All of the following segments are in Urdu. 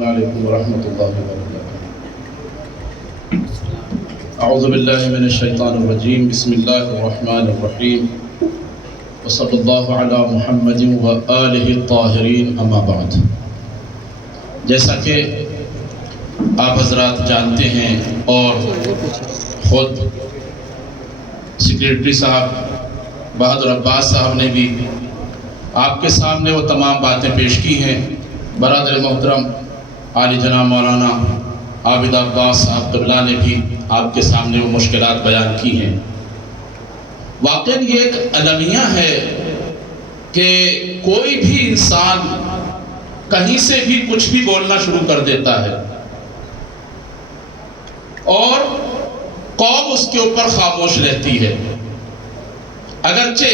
السلام علیکم ورحمۃ اللہ وبرکاتہ۔ اعوذ باللہ من الشیطان الرجیم، بسم اللہ الرحمن الرحیم، وصلی اللہ علی محمد وآلہ الطاہرین، اما بعد۔ جیسا کہ آپ حضرات جانتے ہیں اور خود سیکریٹری صاحب بہادر عباس صاحب نے بھی آپ کے سامنے وہ تمام باتیں پیش کی ہیں، برادر محترم عالی جناب مولانا عابد عباس صاحب قبلہ نے بھی آپ کے سامنے وہ مشکلات بیان کی ہیں۔ واقعاً یہ ایک المیہ ہے کہ کوئی بھی انسان کہیں سے بھی کچھ بھی بولنا شروع کر دیتا ہے اور قوم اس کے اوپر خاموش رہتی ہے۔ اگرچہ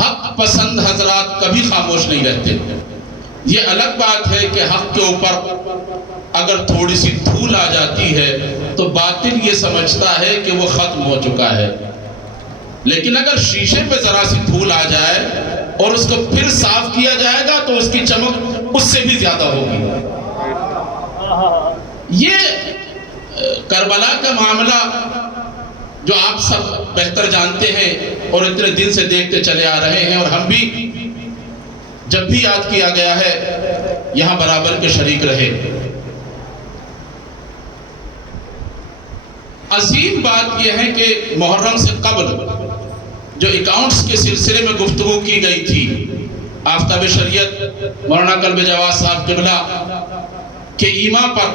حق پسند حضرات کبھی خاموش نہیں رہتے، یہ الگ بات ہے کہ حق کے اوپر اگر تھوڑی سی دھول آ جاتی ہے تو باطل یہ سمجھتا ہے کہ وہ ختم ہو چکا ہے، لیکن اگر شیشے پہ ذرا سی دھول آ جائے اور اس کو پھر صاف کیا جائے گا تو اس کی چمک اس سے بھی زیادہ ہوگی۔ یہ کربلا کا معاملہ جو آپ سب بہتر جانتے ہیں اور اتنے دن سے دیکھتے چلے آ رہے ہیں، اور ہم بھی جب بھی یاد کیا گیا ہے یہاں برابر کے شریک رہے۔ عظیم بات یہ ہے کہ محرم سے قبل جو اکاؤنٹس کے سلسلے میں گفتگو کی گئی تھی، آفتاب شریعت مولانا قلب جواز صاحب قبلہ کے ایما پر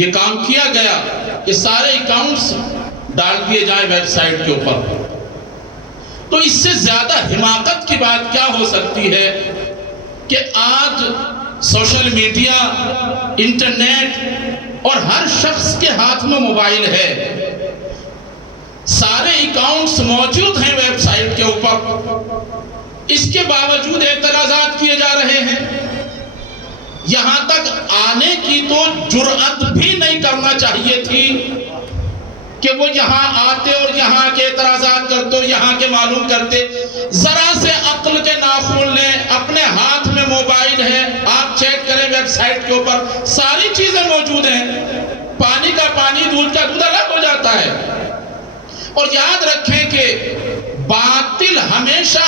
یہ کام کیا گیا کہ سارے اکاؤنٹس ڈال دیے جائیں ویب سائٹ کے اوپر۔ تو اس سے زیادہ حماقت کی بات کیا ہو سکتی ہے کہ آج سوشل میڈیا، انٹرنیٹ اور ہر شخص کے ہاتھ میں موبائل ہے، سارے اکاؤنٹس موجود ہیں ویب سائٹ کے اوپر، اس کے باوجود اعتراضات کیے جا رہے ہیں۔ یہاں تک آنے کی تو جرأت بھی نہیں کرنا چاہیے تھی کہ وہ یہاں آتے اور یہاں کے اعتراضات کرتے اور یہاں کے معلوم کرتے۔ ذرا سے عقل کے ناخن لیں، اپنے ہاتھ میں موبائل ہے، آپ چیک کریں ویب سائٹ کے اوپر ساری چیزیں موجود ہیں، پانی کا پانی، دودھ کا دودھ الگ ہو جاتا ہے۔ اور یاد رکھیں کہ باطل ہمیشہ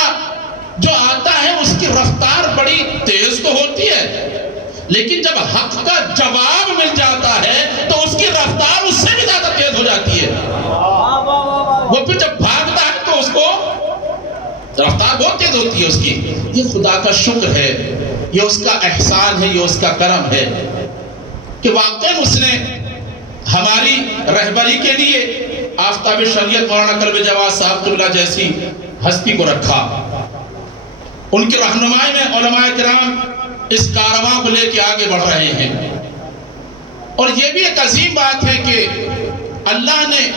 جو آتا ہے اس کی رفتار بڑی تیز تو ہوتی ہے، لیکن جب حق کا جواب مل جاتا ہے تو اس کی رفتار اس سے بھی زیادہ تیز ہو جاتی ہے۔ وہ پھر جب بھاگتا ہے تو اس کو رفتار بہت تیز ہوتی ہے اس کی۔ یہ خدا کا شکر ہے، یہ اس کا احسان ہے، یہ اس کا کرم ہے کہ واقعاً اس نے ہماری رہبری کے لیے آفتاب شریعت مولانا قلب جواز صاحب قبلہ جیسی ہستی کو رکھا۔ ان کی رہنمائی میں علماء کرام اس کارواں کو لے کے آگے بڑھ رہے ہیں۔ اور یہ بھی ایک عظیم بات ہے کہ اللہ نے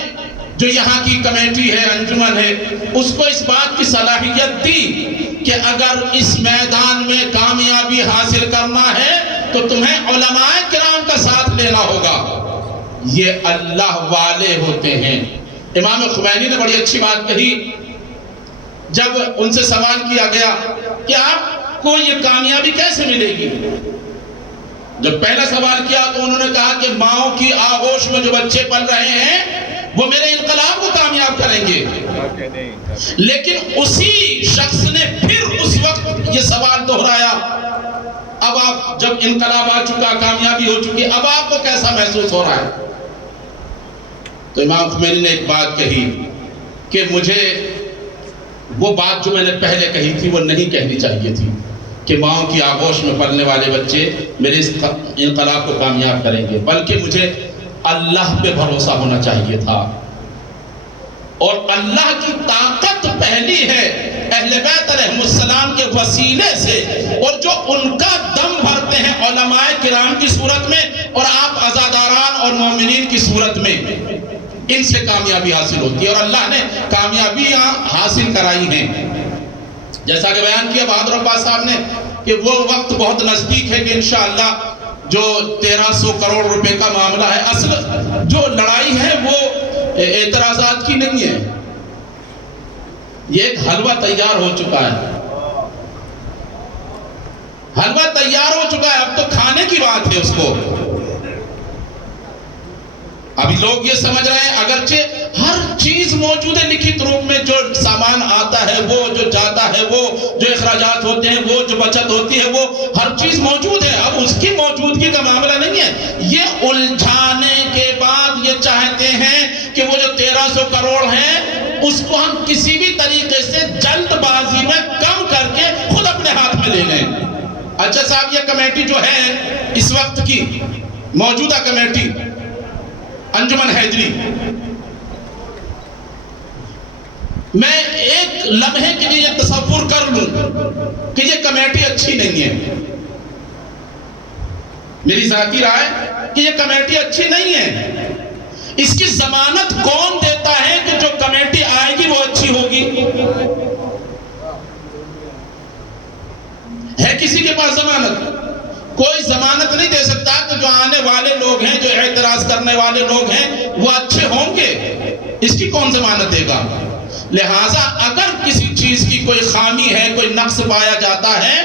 جو یہاں کی کمیٹی ہے، انجمن ہے، اس کو اس بات کی صلاحیت دی کہ اگر اس میدان میں کامیابی حاصل کرنا ہے تو تمہیں علماء کرام کا ساتھ لینا ہوگا۔ یہ اللہ والے ہوتے ہیں۔ امام خمینی نے بڑی اچھی بات کہی جب ان سے سوال کیا گیا کہ آپ کو یہ کامیابی کیسے ملے گی؟ جب پہلا سوال کیا تو انہوں نے کہا کہ ماؤں کی آغوش میں جو بچے پل رہے ہیں وہ میرے انقلاب کو کامیاب کریں گے۔ لیکن اسی شخص نے پھر اس وقت یہ سوال دہرایا، اب آپ جب انقلاب آ چکا، کامیابی ہو چکی، اب آپ کو کیسا محسوس ہو رہا ہے؟ تو امام خمینی نے ایک بات کہی کہ مجھے وہ بات جو میں نے پہلے کہی تھی وہ نہیں کہنی چاہیے تھی کہ ماؤں کی آغوش میں پلنے والے بچے میرے اس انقلاب کو کامیاب کریں گے، بلکہ مجھے اللہ پہ بھروسہ ہونا چاہیے تھا۔ اور اللہ کی طاقت پہلی ہے اہل بیت علیہ السلام کے وسیلے سے، اور جو ان کا دم بھرتے ہیں علماء کرام کی صورت میں اور آپ عزاداران اور مومنین کی صورت میں، ان سے کامیابی حاصل ہوتی ہے۔ اور اللہ نے کامیابیاں حاصل کرائی ہیں، جیسا کہ بیان کیا بہادر عباس صاحب نے کہ وہ وقت بہت نزدیک ہے کہ انشاءاللہ جو 1300 کروڑ روپے کا معاملہ ہے، اصل جو لڑائی ہے وہ اعتراضات کی نہیں ہے، یہ ایک حلوہ تیار ہو چکا ہے۔ حلوہ تیار ہو چکا ہے، اب تو کھانے کی بات ہے اس کو۔ ابھی لوگ یہ سمجھ رہے ہیں اگرچہ ہر چیز موجود ہے لکھت روپ میں، جو سامان آتا ہے وہ، جو جاتا ہے وہ، جو اخراجات ہوتے ہیں وہ، جو بچت ہوتی ہے وہ، ہر چیز موجود ہے، اب اس کی موجودگی کا معاملہ نہیں ہے۔ یہ الجھانے کے بعد یہ چاہتے ہیں کہ وہ جو 1300 کروڑ ہیں اس کو ہم کسی بھی طریقے سے جلد بازی میں کم کر کے خود اپنے ہاتھ میں لے لیں۔ اچھا صاحب، یہ کمیٹی جو ہے اس وقت کی موجودہ کمیٹی انجمن حیدری، میں ایک لمحے کے لیے یہ تصور کر لوں کہ یہ کمیٹی اچھی نہیں ہے، میری ذاتی رائے کہ یہ کمیٹی اچھی نہیں ہے۔ اس کی ضمانت کون دیتا ہے کہ جو کمیٹی آئے گی وہ اچھی ہوگی؟ ہے کسی کے پاس ضمانت؟ کوئی ضمانت نہیں دے سکتا کہ جو آنے والے لوگ ہیں، جو اعتراض کرنے والے لوگ ہیں وہ اچھے ہوں گے، اس کی کون ضمانت دے گا؟ لہٰذا اگر کسی چیز کی کوئی خامی ہے، کوئی نقص پایا جاتا ہے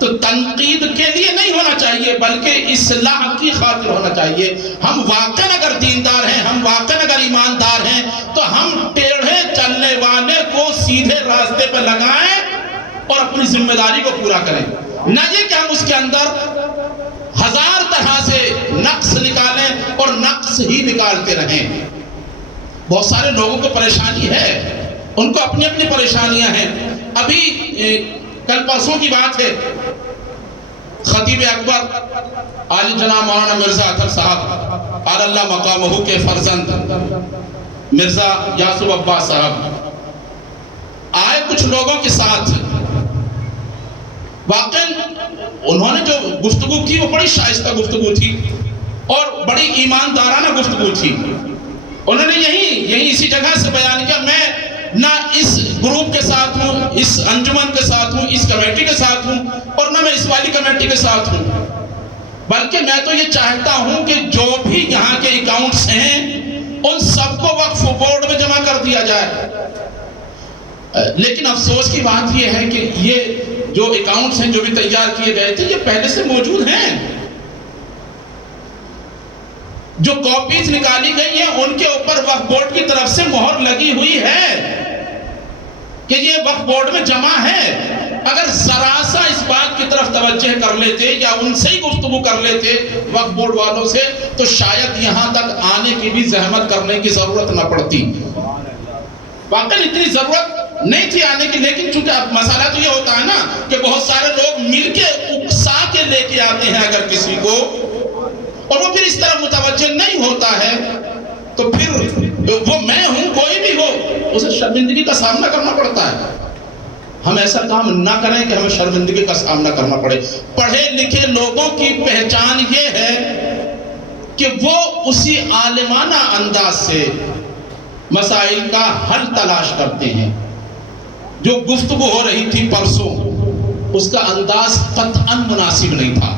تو تنقید کے لیے نہیں ہونا چاہیے بلکہ اصلاح کی خاطر ہونا چاہیے۔ ہم واقعاً اگر دیندار ہیں، ہم واقعاً اگر ایماندار ہیں تو ہم ٹیڑھے چلنے والے کو سیدھے راستے پر لگائیں اور اپنی ذمہ داری کو پورا کریں، نہ یہ کہ ہم اس کے اندر ہزار طرح سے نقص نکالیں اور نقص ہی نکالتے رہیں۔ بہت سارے لوگوں کو پریشانی ہے، ان کو اپنی اپنی پریشانیاں ہیں۔ ابھی کل پرسوں کی بات ہے، خطیب اکبر عالی جناب مولانا مرزا اطہر صاحب اعلی اللہ مقامہ کے فرزند مرزا یاسر عباس صاحب آئے کچھ لوگوں کے ساتھ۔ واقعاً انہوں نے جو گفتگو کی وہ بڑی شائستہ گفتگو تھی اور بڑی ایماندارانہ گفتگو تھی۔ انہوں نے یہی اسی جگہ سے بیان کیا، میں نہ اس گروپ کے ساتھ ہوں، اس انجمن کے ساتھ ہوں، اس کمیٹی کے ساتھ ہوں، اور نہ میں اس والی کمیٹی کے ساتھ ہوں، بلکہ میں تو یہ چاہتا ہوں کہ جو بھی یہاں کے اکاؤنٹس ہیں ان سب کو وقف بورڈ میں جمع کر دیا جائے۔ لیکن افسوس کی بات یہ ہے کہ یہ جو اکاؤنٹس ہیں جو بھی تیار کیے گئے تھے یہ پہلے سے موجود ہیں، جو کاپیز نکالی گئی ہیں ان کے اوپر وقف بورڈ کی طرف سے مہر لگی ہوئی ہے کہ یہ وقف بورڈ میں جمع ہے۔ اگر ذرا سا اس بات کی طرف توجہ کر لیتے یا ان سے ہی گفتگو کر لیتے وقف بورڈ والوں سے تو شاید یہاں تک آنے کی بھی زحمت کرنے کی ضرورت نہ پڑتی۔ واقعی اتنی ضرورت نہیں تھی آنے کی، لیکن چونکہ اب مسئلہ تو یہ ہوتا ہے نا کہ بہت سارے لوگ مل کے اکسا کے لے کے آتے ہیں اگر کسی کو، اور وہ پھر اس طرح متوجہ نہیں ہوتا ہے تو پھر وہ میں ہوں کوئی بھی ہو اسے شرمندگی کا سامنا کرنا پڑتا ہے۔ ہم ایسا کام نہ کریں کہ ہمیں شرمندگی کا سامنا کرنا پڑے۔ پڑھے لکھے لوگوں کی پہچان یہ ہے کہ وہ اسی عالمانہ انداز سے مسائل کا حل تلاش کرتے ہیں۔ جو گفتگو ہو رہی تھی پرسوں اس کا انداز قطعاً مناسب نہیں تھا،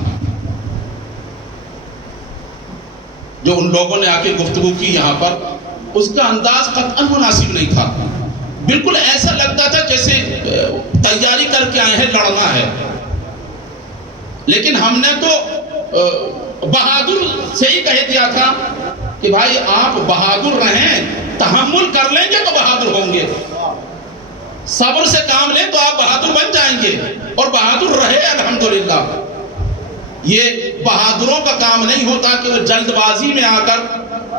جو ان لوگوں نے آ کے گفتگو کی یہاں پر اس کا انداز قطعاً مناسب نہیں تھا۔ بالکل ایسا لگتا تھا جیسے تیاری کر کے آئے ہیں، لڑنا ہے۔ لیکن ہم نے تو بہادر سے ہی کہہ دیا تھا کہ بھائی آپ بہادر رہیں، تحمل کر لیں گے تو بہادر ہوں گے، صبر سے کام لیں تو آپ بہادر بن جائیں گے، اور بہادر رہے الحمدللہ۔ یہ بہادروں کا کام نہیں ہوتا کہ وہ جلد بازی میں آ کر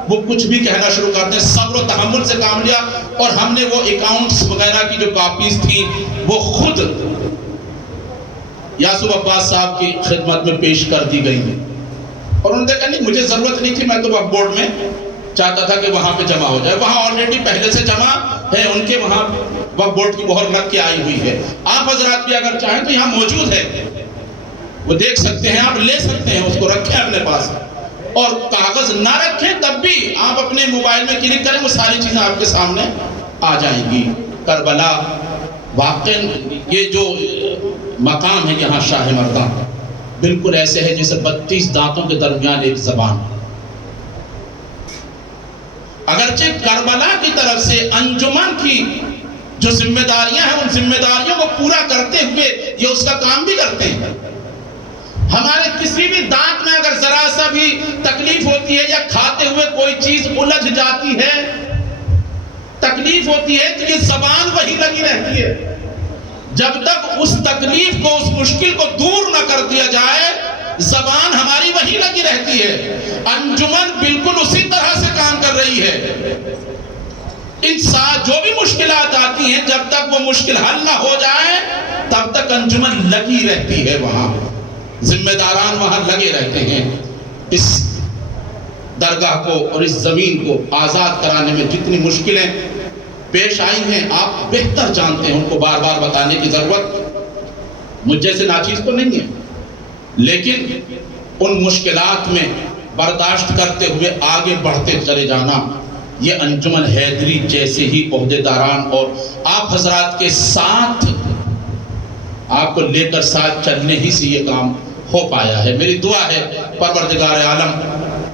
وہ کچھ بھی کہنا شروع کرتے ہیں۔ صبر و تحمل سے کام لیا، اور ہم نے وہ اکاؤنٹس وغیرہ کی جو کاپیز تھی وہ خود یاسر عباس صاحب کی خدمت میں پیش کر دی گئی، اور انہوں نے کہا نہیں مجھے ضرورت نہیں تھی، میں تو وقف بورڈ میں چاہتا تھا کہ وہاں پہ جمع ہو جائے۔ وہاں آلریڈی پہلے سے جمع ہے، ان کے وہاں وقف بورڈ کی مہر لگ کے آئی ہوئی ہے۔ آپ حضرات بھی اگر چاہیں تو یہاں موجود ہے، وہ دیکھ سکتے ہیں، آپ لے سکتے ہیں، اس کو رکھیں اپنے پاس، اور کاغذ نہ رکھیں تب بھی آپ اپنے موبائل میں کلک کریں، وہ ساری چیزیں آپ کے سامنے آ جائیں گی۔ کربلا واقعی یہ جو مقام ہے یہاں شاہ مردان بالکل ایسے ہے جیسے 32 دانتوں کے درمیان ایک زبان۔ اگرچہ کربلا کی طرف سے انجمن کی جو ذمہ داریاں ہیں ان ذمہ داریوں کو پورا کرتے ہوئے یہ اس کا کام بھی کرتے ہیں، ہمارے کسی بھی دانت میں اگر ذرا سا بھی تکلیف ہوتی ہے یا کھاتے ہوئے کوئی چیز الجھ جاتی ہے، تکلیف ہوتی ہے، تو یہ زبان وہی لگی رہتی ہے۔ جب تک اس تکلیف کو، اس مشکل کو دور نہ کر دیا جائے، زبان ہماری وہی لگی رہتی ہے۔ انجمن بالکل اسی طرح سے کام کر رہی ہے۔ جو بھی مشکلات آتی ہیں، جب تک وہ مشکل حل نہ ہو جائے تب تک انجمن لگی رہتی ہے، وہاں ذمہ داران وہاں لگے رہتے ہیں۔ اس درگاہ کو اور اس زمین کو آزاد کرانے میں جتنی مشکلیں پیش آئی ہیں آپ بہتر جانتے ہیں، ان کو بار بار بتانے کی ضرورت مجھ جیسے ناچیز کو نہیں ہے، لیکن ان مشکلات میں برداشت کرتے ہوئے آگے بڑھتے چلے جانا، یہ انجمن حیدری جیسے ہی عہدیداران اور آپ حضرات کے ساتھ، آپ کو لے کر ساتھ چلنے ہی سے یہ کام ہو پایا ہے۔ میری دعا ہے پروردگار عالم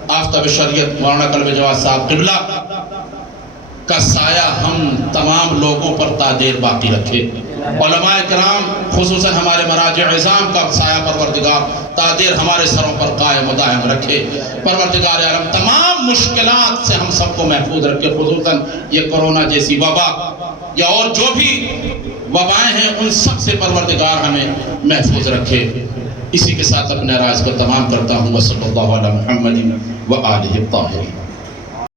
آفتاب شریعت مولانا کلب جواد صاحب قبلہ کا سایہ ہم تمام لوگوں پر تا دیر باقی رکھے، علماء کرام خصوصاً ہمارے مراجع عظام کا سایہ پروردگار تا دیر ہمارے سروں پر قائم و دائم رکھے۔ پروردگار عالم تمام مشکلات سے ہم سب کو محفوظ رکھے، خصوصاً یہ کرونا جیسی وبا یا اور جو بھی وبائیں ہیں ان سب سے پروردگار ہمیں محفوظ رکھے۔ اسی کے ساتھ اپنے راز کو تمام کرتا ہوں۔ وصلی اللہ علی محمد و آلہ الطاہرین۔